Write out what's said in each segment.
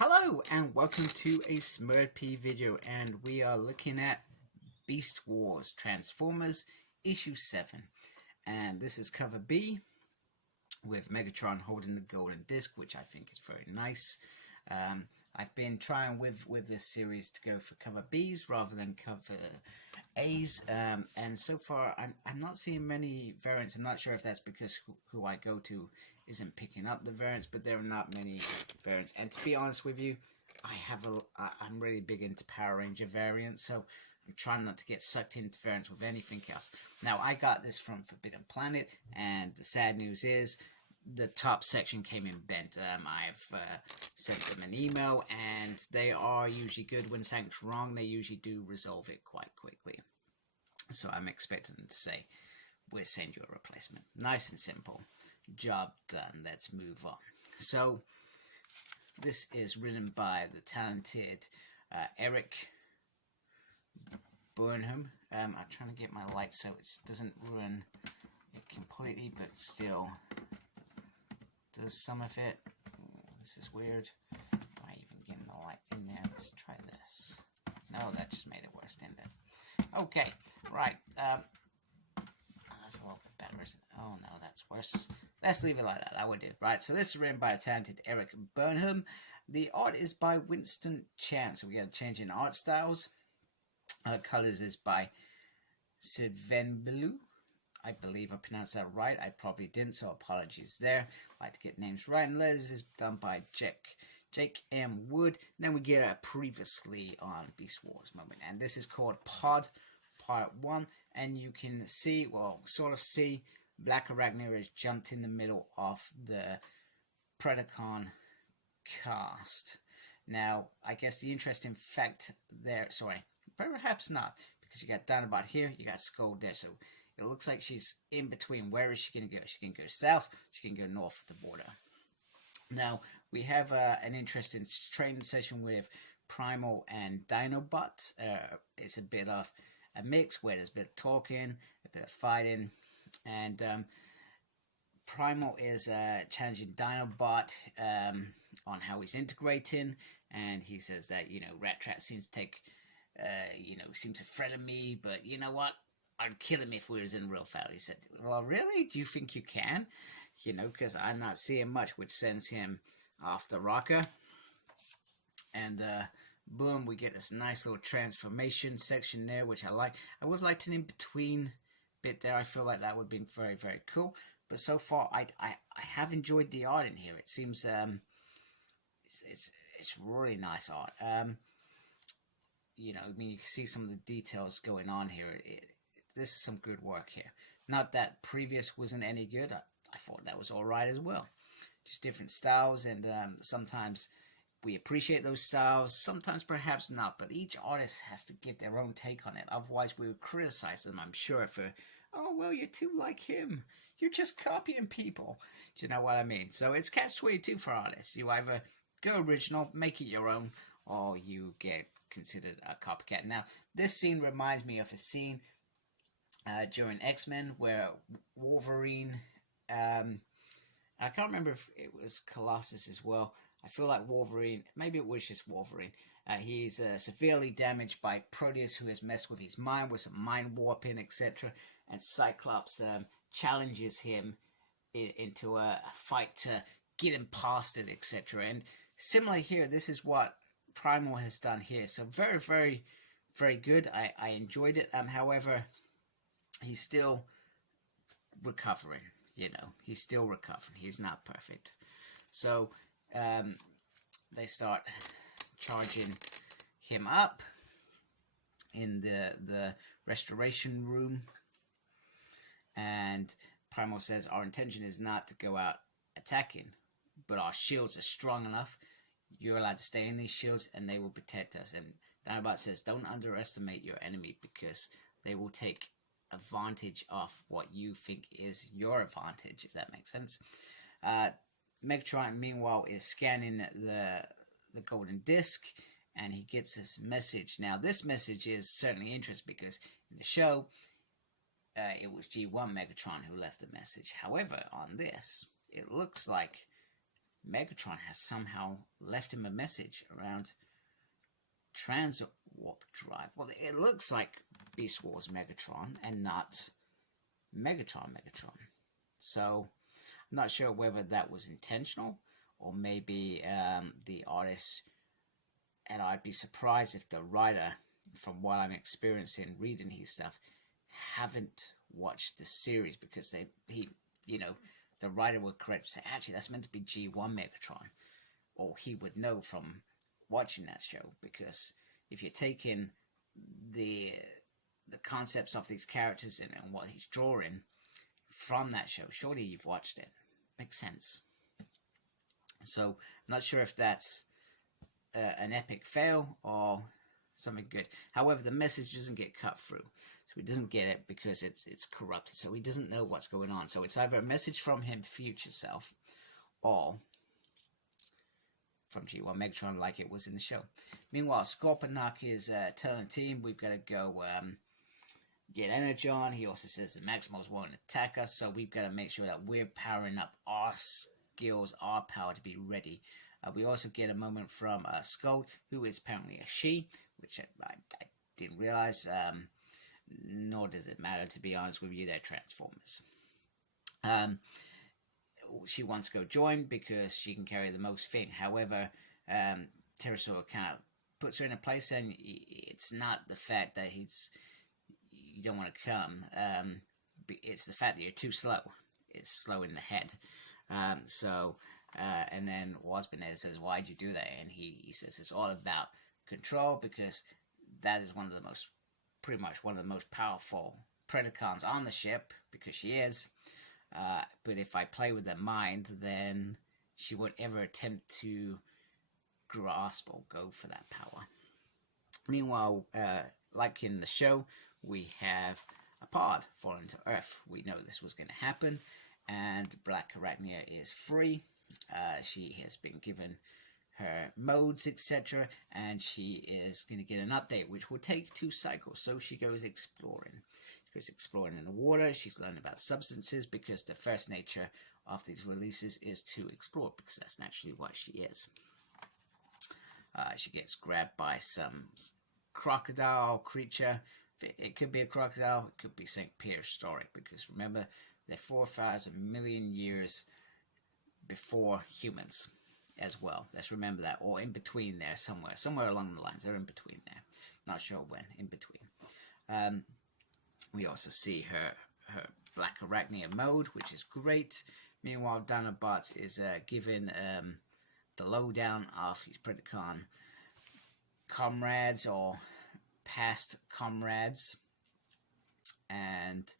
Hello and welcome to a SmurP video, and we are looking at Beast Wars Transformers issue 7, and this is cover B with Megatron holding the golden disc, which I think is very nice. I've been trying with this series to go for cover B's rather than cover A's, and so far I'm not seeing many variants. I'm not sure if that's because who I go to isn't picking up the variants, but there are not many variants. And to be honest with you, I'm really big into Power Ranger variants, so I'm trying not to get sucked into variants with anything else. Now, I got this from Forbidden Planet, and the sad news is the top section came in bent. I've sent them an email, and they are usually good. When something's wrong, they usually do resolve it quite quickly. So I'm expecting them to say, we'll send you a replacement. Nice and simple. Job done. Let's move on. So this is written by the talented Eric Burnham. I'm trying to get my light so it doesn't ruin it completely, but still does some of it. This is weird. Am I even getting the light in there? Let's try this. No, that just made it worse, didn't it? Okay, right. That's a little bit better, isn't it? Oh no, that's worse. Let's leave it like that. I would do. Right, so this is written by a talented Eric Burnham. The art is by Winston Chan, so we got a change in art styles. Colors is by Sidvenbelu. I believe I pronounced that right. I probably didn't, so apologies there. I like to get names right. And letters is done by Jake M. Wood. Then we get a previously on Beast Wars moment. And this is called Pod Part 1. And you can see, well, sort of see, Black Arachnia has jumped in the middle of the Predacon cast. Now, I guess the interesting fact there, sorry, perhaps not, because you got Dinobot here, you got Skull there, so it looks like she's in between. Where is she going to go? She can go south, she can go north of the border. Now, we have an interesting training session with Primal and Dinobot. It's a bit of a mix where there's a bit of talking, a bit of fighting, and Primal is challenging Dinobot on how he's integrating, and he says that, Rat Trap seems to take, seems afraid of me, but you know what? I'd kill him if we was in real fight. He said, well, really? Do you think you can? Because I'm not seeing much, which sends him off the rocker. And boom, we get this nice little transformation section there, which I like. I would have liked an in-between bit there. I feel like that would have been very, very cool. But so far, I have enjoyed the art in here. It seems it's really nice art. You can see some of the details going on here. This is some good work here. Not that previous wasn't any good. I thought that was all right as well. Just different styles, and sometimes we appreciate those styles, sometimes perhaps not, but each artist has to give their own take on it. Otherwise, we would criticize them, I'm sure, for, oh, well, you're too like him. You're just copying people. Do you know what I mean? So it's catch-22 for artists. You either go original, make it your own, or you get considered a copycat. Now, this scene reminds me of a scene during X-Men where Wolverine, I can't remember if it was Colossus as well. I feel like Wolverine, maybe it was just Wolverine. He's severely damaged by Proteus, who has messed with his mind with some mind warping, etc. And Cyclops challenges him into a fight to get him past it, etc. And similarly here, this is what Primal has done here. So very, very, very good. I enjoyed it. However, he's still recovering. He's still recovering. He's not perfect. So they start charging him up in the restoration room, and Primal says, our intention is not to go out attacking, but our shields are strong enough. You're allowed to stay in these shields and they will protect us. And Dinobot says, don't underestimate your enemy, because they will take advantage of what you think is your advantage, if that makes sense. Megatron, meanwhile, is scanning the golden disc, and he gets this message. Now, this message is certainly interesting because in the show, it was G1 Megatron who left the message. However, on this, it looks like Megatron has somehow left him a message around Transwarp Drive. Well, it looks like Beast Wars Megatron and not Megatron. So I'm not sure whether that was intentional or maybe the artist, and I'd be surprised if the writer, from what I'm experiencing reading his stuff, haven't watched the series, because the writer would correct say, actually that's meant to be G1 Megatron, or he would know from watching that show, because if you're taking the concepts of these characters and what he's drawing from that show, surely you've watched it. Makes sense. So I'm not sure if that's an epic fail or something good. However, the message doesn't get cut through, so he doesn't get it because it's corrupted, so he doesn't know what's going on. So it's either a message from him future self or from G1 Megatron, like it was in the show. Meanwhile, Scorponok is telling the team we've got to go get energy on. He also says the Maximals won't attack us, so we've got to make sure that we're powering up our skills, our power to be ready. We also get a moment from Skull, who is apparently a she, which I didn't realize, nor does it matter, to be honest with you. They're Transformers. She wants to go join because she can carry the most thing. However, Pterosaur kind of puts her in a place, and it's not the fact that you don't want to come. It's the fact that you're too slow. It's slow in the head. And then Waspinator says, why'd you do that? And he says it's all about control, because that is pretty much one of the most powerful Predacons on the ship, because she is. But if I play with her mind, then she won't ever attempt to grasp or go for that power. Meanwhile, like in the show, we have a pod falling to Earth. We know this was going to happen, and Black Arachnia is free. She has been given her modes, etc., and she is going to get an update, which will take 2 cycles. So she goes exploring. She goes exploring in the water. She's learning about substances, because the first nature of these releases is to explore, because that's naturally what she is. She gets grabbed by some crocodile creature. It could be a crocodile, it could be St. Prehistoric, because remember, they're 4,000 million years before humans as well. Let's remember that, or in between there somewhere along the lines. They're in between there. Not sure when, in between. We also see her Black Arachnia mode, which is great. Meanwhile, Dinobots is given the lowdown of his Predacon comrades, or past comrades, and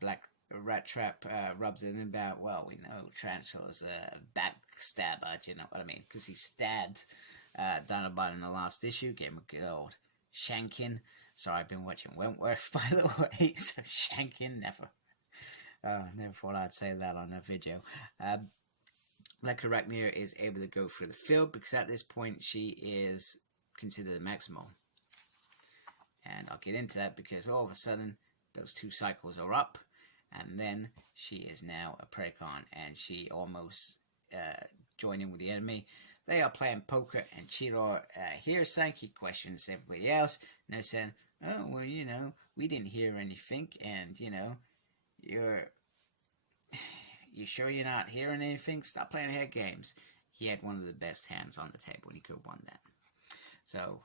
Black Rat Trap rubs it in about, well, we know Tarantula's a backstabber, do you know what I mean? Because he stabbed Dinobot in the last issue, gave him a good old shanking. So I've been watching Wentworth, by the way, so shanking, never thought I'd say that on a video. Black Arachnia is able to go through the field, because at this point she is considered a Maximal. And I'll get into that, because all of a sudden those 2 cycles are up, and then she is now a Predacon, and she almost joined in with the enemy. They are playing poker, and Cheetor hears Sankey, questions everybody else, and they're saying, oh, well, you know, we didn't hear anything, and, you know, you sure you're not hearing anything? Stop playing head games. He had one of the best hands on the table, and he could have won that. So,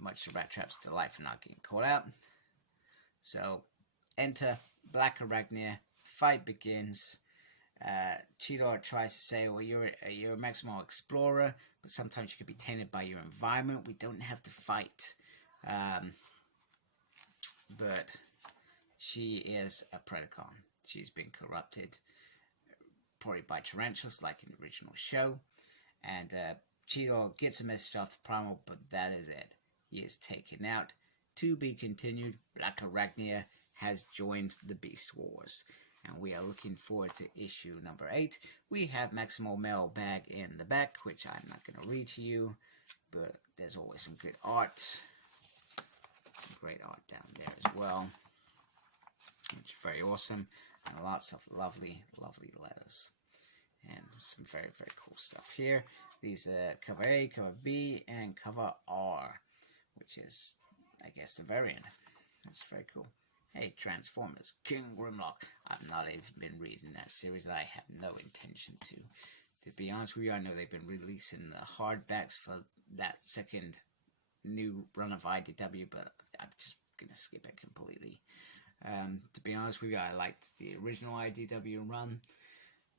much to Rat Trap's delight for not getting caught out. So, enter Black Arachnia. Fight begins. Cheetor tries to say, well, you're a Maximal Explorer, but sometimes you could be tainted by your environment. We don't have to fight. But she is a Predacon. She's been corrupted, probably by tarantulas, like in the original show. And Cheetor gets a message off the Primal, but that is it. He is taken out. To be continued, Black Arachnia has joined the Beast Wars. And we are looking forward to issue number 8. We have Maximal Mailbag in the back, which I'm not going to read to you, but there's always some good art. Some great art down there as well, which is very awesome. And lots of lovely, lovely letters. And some very, very cool stuff here. These are cover A, cover B, and cover R, which is, I guess, the variant. That's very cool. Hey, Transformers, King Grimlock. I've not even been reading that series. I have no intention to. To be honest with you, I know they've been releasing the hardbacks for that second new run of IDW, but I'm just going to skip it completely. To be honest with you, I liked the original IDW run,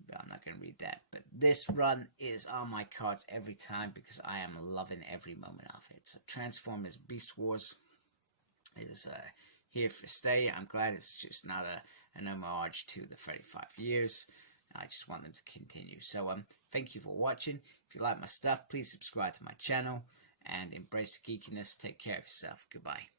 but I'm not going to read that. But this run is on my cards every time because I am loving every moment of it. So Transformers Beast Wars is here for stay. I'm glad it's just not an homage to the 35 years. I just want them to continue. So thank you for watching. If you like my stuff, please subscribe to my channel and embrace the geekiness. Take care of yourself. Goodbye.